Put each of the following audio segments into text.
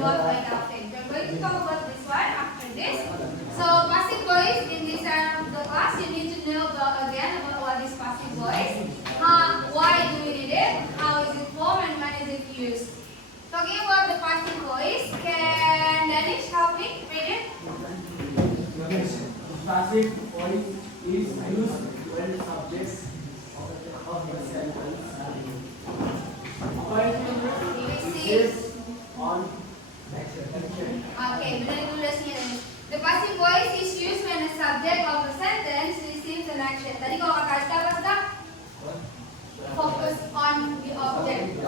bought by Calvin. We're going to talk about this one after this. So passive voice in this time of the class, you need to know again about what is passive voice, why do we need it, how is it formed, and when is it used. Talking about the passive voice, can Danish help me read it? Yes. Passive voice is used when subjects of the sentence is on action. Okay, benar tulisnya nih. The passive voice is used when the subject of the sentence receives an action. Tadi kalau kakak Aska apa Aska? Focus on the object.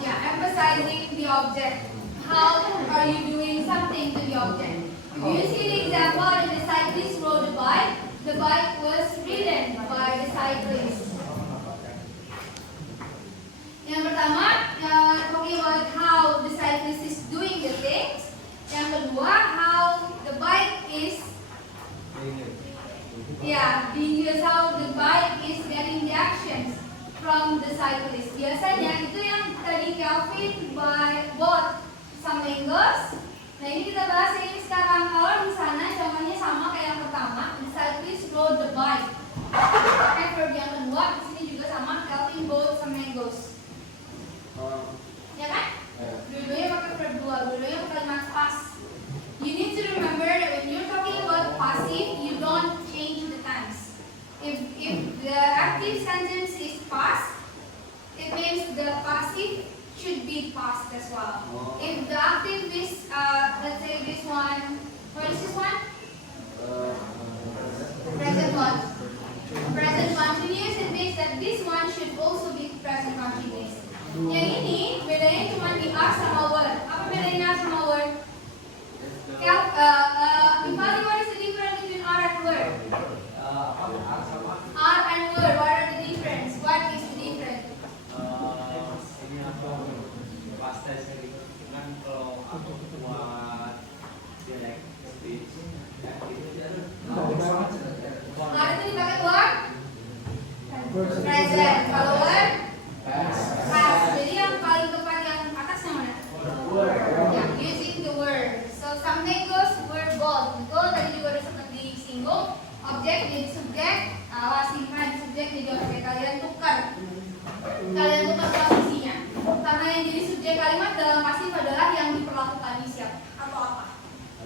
Yeah, emphasizing the object. How are you doing something to the object? You see the example in the cyclist rode a bike. The bike was ridden by the cyclist. Yang pertama, talking about how the cyclist is doing the things. Yang kedua, how the bike is being used, how the bike is getting the actions from the cyclist. Biasanya itu yang tadi Calvin bought some mangoes. Nah ini kita bahas ini sekarang. Kalau di sana contohnya sama kayak yang pertama, the cyclist rode the bike. Verb yang kedua di sini juga sama, Calvin bought some mangoes. Ya kan? Dua-duanya pakai verb dua, dua-duanya pakai kalimat past. You need to remember that when you're talking about passive, you don't change the tense. If the active sentence is past, it means the passive should be past as well. If the active is, let's say this one, what is this one? Present one. Present continuous, it means that this one should also be present continuous. Yang ini bedanya cuma di are sama were. Apa bedanya are sama were? Infali, what is the difference between are and were? Are and were, what are the difference? What is the difference? Ini apa? Past tense kan kalau aku buat dialek speech Are itu dipakai buat present. Kalau were past. Jadi yang paling tepat yang atasnya mana? Yang using the word. So some mangoes were bought. Betul, tadi juga udah sempat disinggung. Objek jadi subjek, simpan subjek jadi objek. Kalian tukar posisinya. Karena yang jadi subjek kalimat dalam pasif adalah yang diperlakukan di siapa atau apa.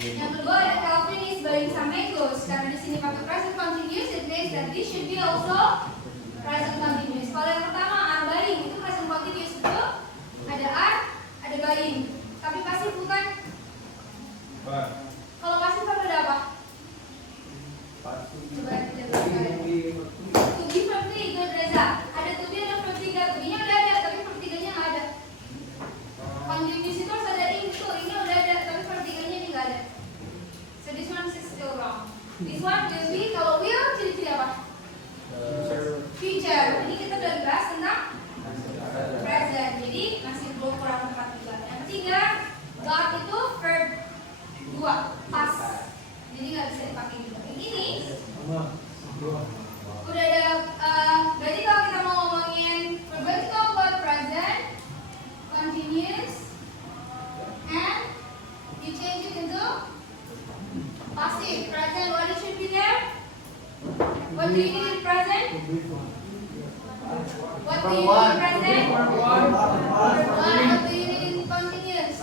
Yang kedua ada Calvin is buying some mangoes. Karena di sini pakai present continuous, it means that this should be also present continuous. Kalau yang pertama are buying itu present continuous, betul? Ada are, ada buying. Tapi pasif bukan? Kalau pasif ada apa? Coba kita lihat. To be verb 3, good Reza. Ada to be, ada verb 3. To be-nya udah ada, tapi verb 3-nya nggak ada. Continuous itu harus ada in tuh. Ini udah ada, tapi verb 3-nya ini nggak ada. So this one is still wrong. This one will be, kalau will ciri-ciri apa? Future. Ini kita udah bahas tentang present. Jadi masih belum kurang tepat juga. Yang ketiga, got itu verb 2, past. Jadi nggak bisa dipakai juga. Ini udah ada. Berarti kalau kita mau ngomongin, we're going to talk about present, continuous, and you change it into passive. Present, what it should be there? What do you need in present? What do you need in present? Verb 1. What do you need in continuous?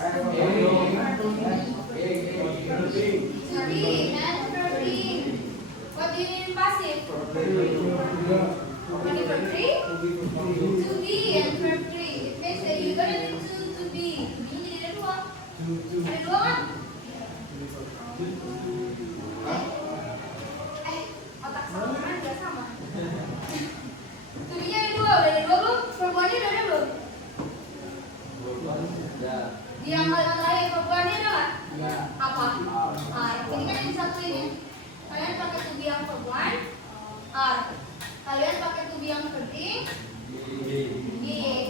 To be and verb 3. What do you need in passive? What is verb 3? To be and verb 3. It means that you're gonna need to be. To be jadi ada dua. Ada dua kan? Otak sama kan nggak sama. To-be-nya ada dua, udah ada dua belum? Verb 1-nya udah ada belum? Di yang kalimat terakhir, verb 1-nya ada nggak? Apa? Ini kan yang disatuin ya. Kalian pakai to be yang verb 1, are. Kalian pakai to be yang verb 3,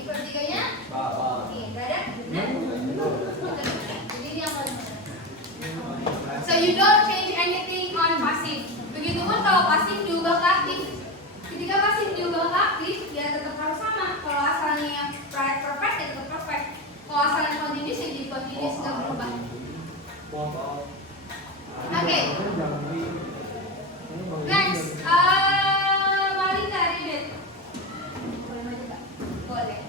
verb 3-nya? Oke, nggak ada? Jadi ini yang paling benar. So you don't change anything on passive. Begitupun kalau passive diubah ke aktif. Ketika passive diubah ke aktif, ya tetap harus sama. Kalau asalnya perfect ya tetap perfect. Kalau asalnya continuous ya jadi continuous. Okay. Next, Malika, read it. Boleh maju tak? Boleh.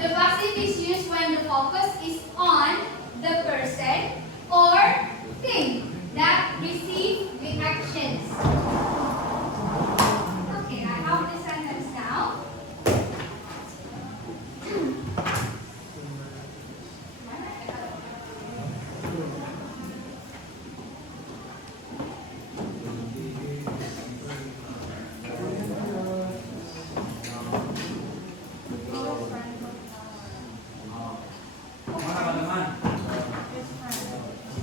The passive is used when the focus is on the person or thing that receive the actions. Okay, I have the sentence now.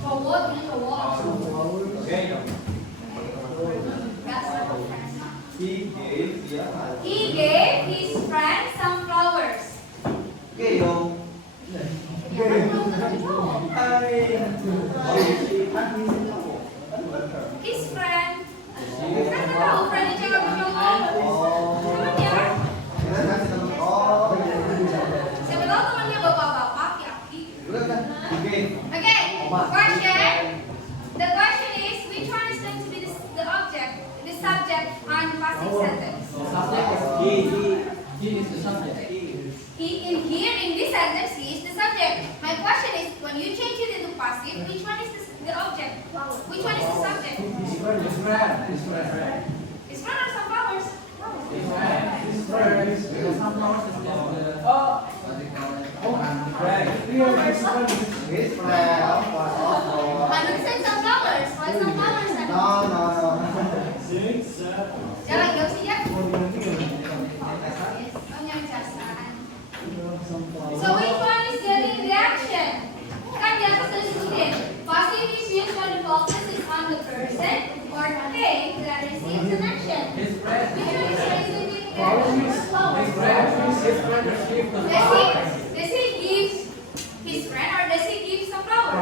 Cowok, ini cowok. That's not a friend. He gave his friend some flowers. His friend. Kan tahu friendnya cewek apa cowok? Temannya. Siapa tahu temannya bapak-bapak, aki-aki. Okay, question. The question is, which one is going to be the object, the subject on passive sentence? He is the subject. In this sentence, he is the subject. My question is, when you change it into passive, which one is the object? Which one is the subject? His friend. His friend or some flowers? Some flowers is just the Understand some flowers? Why some flowers? Jangan jauh sih ya. Oh, nyangcasan. So which one is getting the action? Kan di atas sudah disebutin. Passive is used when the focus is on the person or thing that receives an action. his friend. Which one is receiving the action? His friend received the flowers. Does he give his friend or does he give some flowers?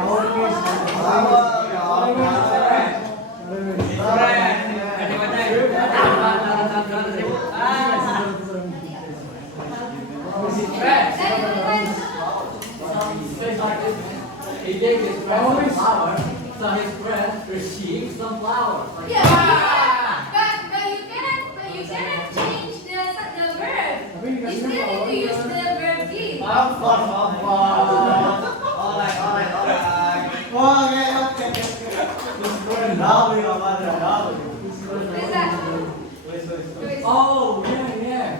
He gave his friend some flowers, so his friend received some flowers. Like, Yeah, but you cannot change the verb. You still need to use the verb give. What is that? Oh, yeah.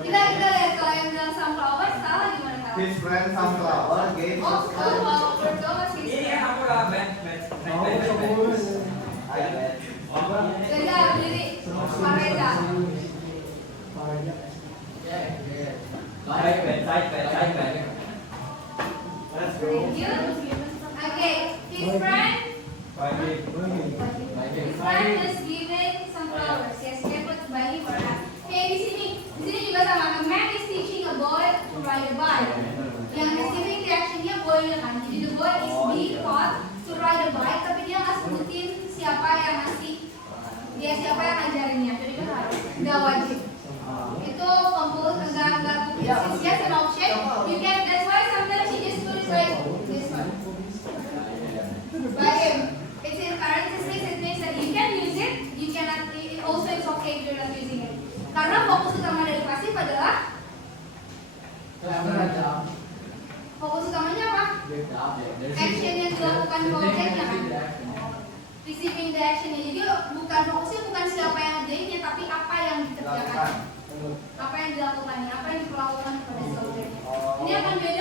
Kita lihat kalau yang bilang sunflower salah gimana kak? His friend sunflower gave Oh, kalau berdoa sih. Reza berdiri. Pak Reza. Thank you. Okay, his friend is giving some flowers. Yes, dia put by him or not. Okay, di sini juga sama. A man is teaching a boy to ride a bike. Yang receiving reaction-nya boy-nya kan. Jadi the boy is being taught to ride a bike, tapi dia nggak sebutin siapa yang ngajarinnya. Jadi kan nggak wajib. Itu nggak it's just an option. You can, that's why sometimes you just put it like this one. By him. It's in parentheses, it means that you can use it, you cannot, also it's okay if you're not using it. Karena fokus utama dari pasif adalah fokus utamanya apa? Action yang dilakukan di objeknya kan? Receiving the action. Jadi bukan fokusnya bukan siapa yang ngerjainnya, tapi apa yang dikerjakan, apa yang dilakukannya, apa yang diperlakukan kepada si objeknya. Ini akan beda